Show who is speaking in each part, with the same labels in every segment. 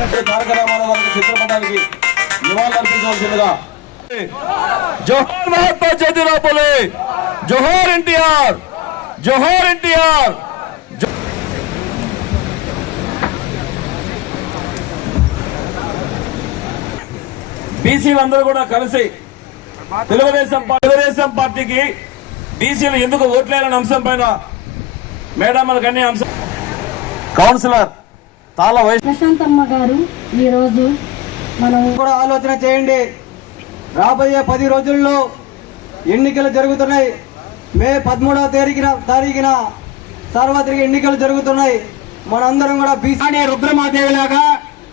Speaker 1: తారక రామారావు గారి చిత్రపటానికి నివాళులర్పించవలసిందిగా
Speaker 2: జోహార్ మహాత్మా జ్యోతిరావు పూలే జోహార్ ఎన్టీఆర్. జోహార్ ఎన్టీఆర్. బీసీలందరూ కూడా కలిసి తెలుగుదేశం తెలుగుదేశం పార్టీకి బీసీలు ఎందుకు ఓట్లేరనే అంశం పైన మేడం మనకు అన్ని అంశం కౌన్సిలర్ తాళ వయసు
Speaker 3: ప్రశాంతమ్మ గారు ఈరోజు మనం
Speaker 4: కూడా ఆలోచన చేయండి. రాబోయే పది రోజుల్లో ఎన్నికలు జరుగుతున్నాయి. మే పదమూడవ తారీఖున తారీఖున సార్వత్రిక ఎన్నికలు జరుగుతున్నాయి. మనందరం కూడా బీసీ రుద్రమాదేవి లాగా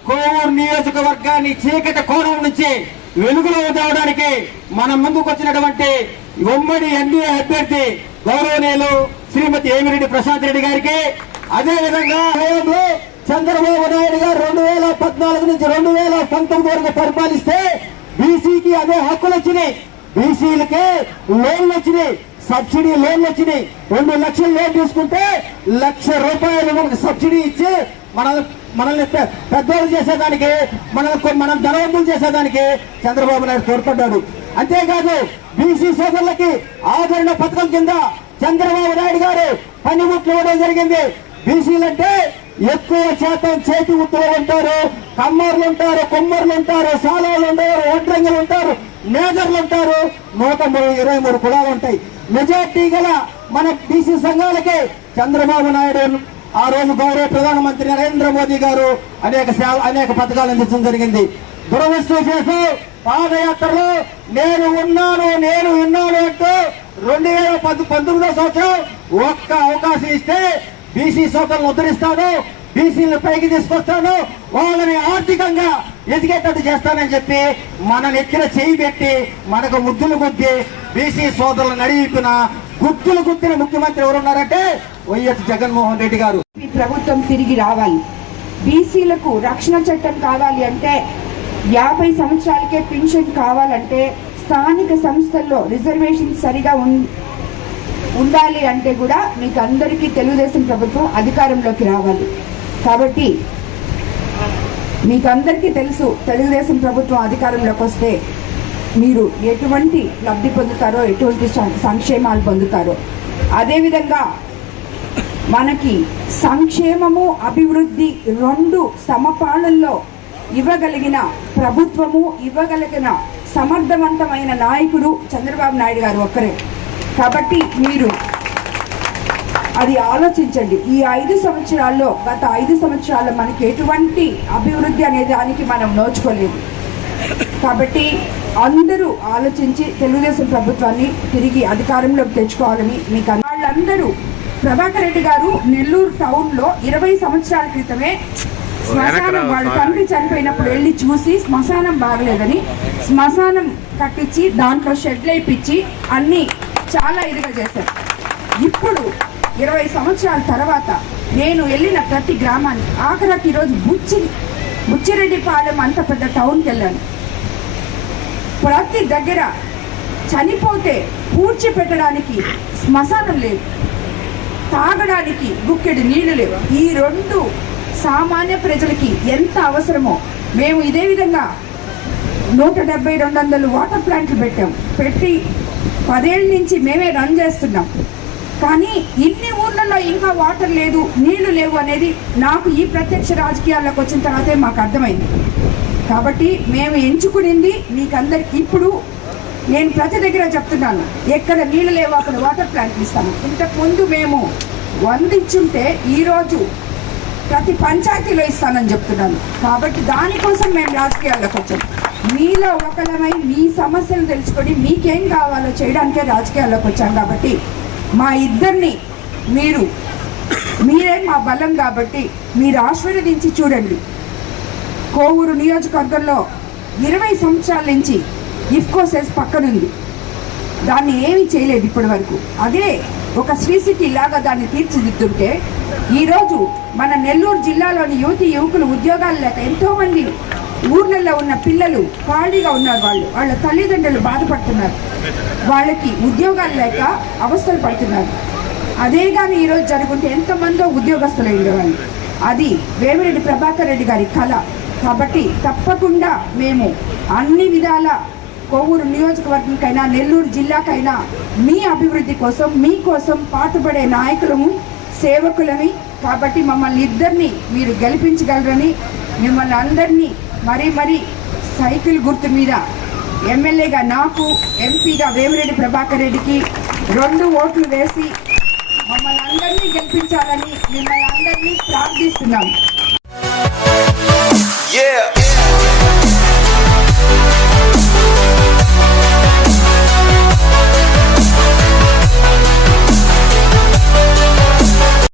Speaker 4: కోవూరు నియోజకవర్గాన్ని చీకటి కోణం నుంచి వెలుగులో తేవడానికి మన ముందుకు వచ్చినటువంటి ఉమ్మడి ఎన్డీఏ అభ్యర్థి గౌరవనీయులు శ్రీమతి ఏమిరెడ్డి ప్రసాద్ రెడ్డి గారికి. అదే విధంగా హయాంలో చంద్రబాబు నాయుడు గారు రెండు వేల పద్నాలుగు నుంచి రెండు వేల పంతొమ్మిది వరకు పరిపాలిస్తే బీసీకి అదే హక్కులు వచ్చినాయి. బీసీలకే లోన్లు వచ్చినాయి. సబ్సిడీ లోన్లు వచ్చినాయి. రెండు లక్షలు లోన్ తీసుకుంటే లక్ష రూపాయలు మనకు సబ్సిడీ ఇచ్చి మన మనల్ని పెద్దోళ్ళు చేసేదానికి మనల్ని మనం ధనవంతులు చేసేదానికి చంద్రబాబు నాయుడు తోడ్పడ్డాడు. అంతేకాదు బీసీ సోదరులకి ఆదరణ పథకం కింద చంద్రబాబు నాయుడు గారు పనిముట్లు ఇవ్వడం జరిగింది. బీసీలంటే ఎక్కువ శాతం చేతి ఉద్యోగులు ఉంటారు కమ్మర్లు ఉంటారు కుమ్మర్లు ఉంటారు సాలాలు ఉంటారు ఒడ్రంగులు ఉంటారు మేజర్లు ఉంటారు. నూట ఇరవై మూడు కులాలు ఉంటాయి. మెజార్టీ గల మన బీసీ సంఘాలకే చంద్రబాబు నాయుడు ఆ రోజు గౌరవ ప్రధానమంత్రి నరేంద్ర మోదీ గారు అనేక అనేక పథకాలు అందించడం జరిగింది. దురదృష్టం పాదయాత్రలో నేను ఉన్నాను నేను విన్నాను అంటూ రెండు వేల పంతొమ్మిదో సంవత్సరం ఒక్క అవకాశం ఇస్తే బీసీ సోదరులను ఉద్ధరిస్తాను బీసీలను పైకి తీసుకొస్తాను వాళ్ళని ఆర్థికంగా ఎదిగేటట్టు చేస్తానని చెప్పి మన నెత్తిన చేయి పెట్టి మనకు ముద్దులు గుద్ది బీసీ సోదరులను నడిపిన గుర్తులు గుర్తిన ముఖ్యమంత్రి ఎవరున్నారంటే వైఎస్ జగన్మోహన్ రెడ్డి గారు.
Speaker 5: ఈ ప్రభుత్వం తిరిగి రావాలి. బీసీలకు రక్షణ చట్టం కావాలి అంటే యాభై సంవత్సరాలకే పెన్షన్ కావాలంటే స్థానిక సంస్థల్లో రిజర్వేషన్ సరిగా ఉం- ఉండాలి అంటే కూడా మీకు అందరికీ తెలుగుదేశం ప్రభుత్వం అధికారంలోకి రావాలి. కాబట్టి మీకు అందరికీ తెలుసు తెలుగుదేశం ప్రభుత్వం అధికారంలోకి వస్తే మీరు ఎటువంటి లబ్ధి పొందుతారో ఎటువంటి సంక్షేమాలు పొందుతారో. అదేవిధంగా మనకి సంక్షేమము అభివృద్ధి రెండు సమపాళల్లో ఇవ్వగలిగిన ప్రభుత్వము ఇవ్వగలిగిన సమర్థవంతమైన నాయకుడు చంద్రబాబు నాయుడు గారు ఒక్కరే. కాబట్టి మీరు అది ఆలోచించండి. ఈ ఐదు సంవత్సరాల్లో గత ఐదు సంవత్సరాల్లో మనకి ఎటువంటి అభివృద్ధి అనే దానికి మనం నోచుకోలేదు. కాబట్టి అందరూ ఆలోచించి తెలుగుదేశం ప్రభుత్వాన్ని తిరిగి అధికారంలోకి తెచ్చుకోవాలని మీకు వాళ్ళందరూ ప్రభాకర్ రెడ్డి గారు నెల్లూరు టౌన్లో ఇరవై సంవత్సరాల క్రితమే శ్మశానం వాళ్ళ తండ్రి చనిపోయినప్పుడు వెళ్ళి చూసి శ్మశానం బాగలేదని శ్మశానం కట్టించి దాంట్లో షెడ్లు వేయించి అన్ని చాలా ఇదిగా చేశారు. ఇప్పుడు ఇరవై సంవత్సరాల తర్వాత నేను వెళ్ళిన ప్రతి గ్రామానికి ఆఖరికి ఈరోజు బుచ్చి బుచ్చిరెడ్డిపాలెం అంత పెద్ద టౌన్కి వెళ్ళాను. ప్రతి దగ్గర చనిపోతే పూడ్చిపెట్టడానికి శ్మశానం లేదు. తాగడానికి గుక్కెడు నీళ్ళు లేవు. ఈ రెండు సామాన్య ప్రజలకి ఎంత అవసరమో మేము ఇదే విధంగా నూట డెబ్బై రెండు వందలు వాటర్ ప్లాంట్లు పెట్టాం. పెట్టి పదేళ్ళ నుంచి మేమే రన్ చేస్తున్నాం. కానీ ఇన్ని ఊర్లలో ఇంకా వాటర్ లేదు నీళ్ళు లేవు అనేది నాకు ఈ ప్రత్యక్ష రాజకీయాల్లోకి వచ్చిన తర్వాతే మాకు అర్థమైంది. కాబట్టి మేము ఎంచుకునింది మీకందరికి ఇప్పుడు నేను ప్రతి దగ్గర చెప్తున్నాను ఎక్కడ నీళ్ళు లేవు అక్కడ వాటర్ ప్లాంట్ ఇస్తాము ఇంతకుముందు మేము వంద ఇచ్చుంటే ఈరోజు ప్రతి పంచాయతీలో ఇస్తానని చెప్తున్నాను. కాబట్టి దానికోసం మేము రాజకీయాల్లోకి వచ్చాం. మీలో ఒకలమై మీ సమస్యలు తెలుసుకొని మీకేం కావాలో చేయడానికే రాజకీయాల్లోకి వచ్చాం కాబట్టి మా ఇద్దరిని మీరు మీరే మా బలం కాబట్టి మీరు ఆశీర్వదించి చూడండి. కోవూరు నియోజకవర్గంలో ఇరవై సంవత్సరాల నుంచి ఇఫ్కో సెస్ పక్కనుంది. దాన్ని ఏమీ చేయలేదు ఇప్పటి వరకు. అదే ఒక శ్రీ సిటీ లాగా దాన్ని తీర్చిదిద్దుంటే ఈరోజు మన నెల్లూరు జిల్లాలోని యువతి యువకులు ఉద్యోగాలు లేక ఎంతోమంది ఊర్లలో ఉన్న పిల్లలు ఖాళీగా ఉన్నారు వాళ్ళు. వాళ్ళ తల్లిదండ్రులు బాధపడుతున్నారు. వాళ్ళకి ఉద్యోగాలు లేక అవస్థలు పడుతున్నారు. అదే కానీ ఈరోజు జరుగుంటే ఎంతమందో ఉద్యోగస్తులు ఉండేవాళ్ళు అది వేమిరెడ్డి ప్రభాకర్ రెడ్డి గారి కళ. కాబట్టి తప్పకుండా మేము అన్ని విధాల కొవ్వూరు నియోజకవర్గంకైనా నెల్లూరు జిల్లాకైనా మీ అభివృద్ధి కోసం మీకోసం పాటుపడే నాయకులము సేవకులమి. కాబట్టి మమ్మల్ని ఇద్దరిని మీరు గెలిపించగలరని మిమ్మల్ని అందరినీ మరీ మరీ సైకిల్ గుర్తు మీద ఎమ్మెల్యేగా నాకు ఎంపీగా వేమిరెడ్డి ప్రభాకర్ రెడ్డికి రెండు ఓట్లు వేసి మమ్మల్ని అందరినీ గెలిపించాలని మిమ్మల్ని అందరినీ ప్రార్థిస్తున్నాం.